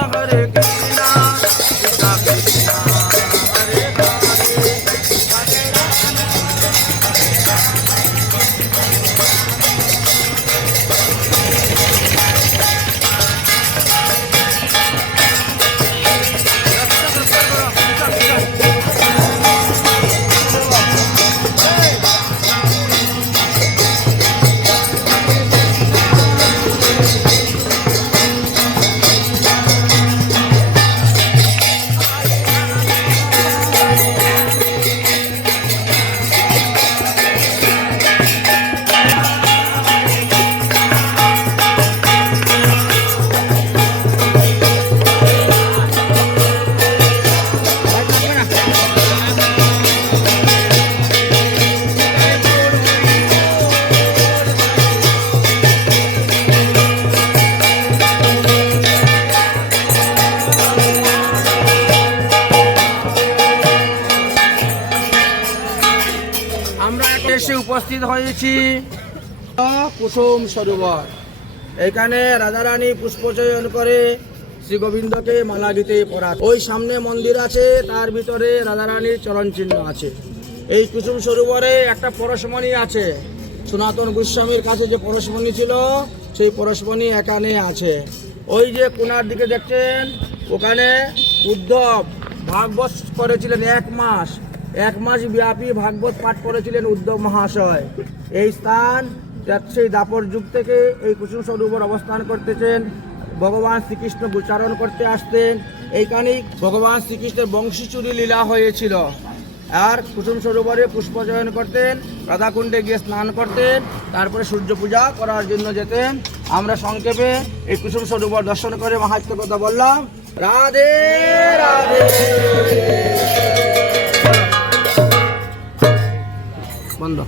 Hare Krishna. এসে উপস্থিত হয়েছি। কুসুম সরোবর। এখানে রাধারানী পুষ্পচয়ন করে শ্রী গোবিন্দকে মালা দিতে পড়া ওই সামনে মন্দির আছে, তার ভিতরে রাধারানীর চরণ চিহ্ন আছে। এই কুসুম সরোবরে একটা পরশমণি আছে। সনাতন গোস্বামীর কাছে যে পরশমণি ছিল, সেই পরশমণি এখানে আছে। ওই যে কোনার দিকে দেখছেন, ওখানে উদ্ধব ভাগবত করেছিলেন এক মাস। এক মাস ব্যাপী ভাগবত পাঠ করেছিলেন উদ্ধব মহাশয়। এই স্থান সেই দাপর যুগ থেকে এই কুসুম সরোবর অবস্থান করতেছেন। ভগবান শ্রীকৃষ্ণ উচ্চারণ করতে আসতেন। এইখানেই ভগবান শ্রীকৃষ্ণের বংশীচুরি লীলা হয়েছিল। আর কুসুম সরোবরে পুষ্পচয়ন করতেন, রাধাকুণ্ডে গিয়ে স্নান করতেন, তারপরে সূর্য পূজা করার জন্য যেতেন। আমরা সংক্ষেপে এই কুসুম সরোবর দর্শন করে মাহাত্ম কথা বললাম। রাধে রাধে। respondo.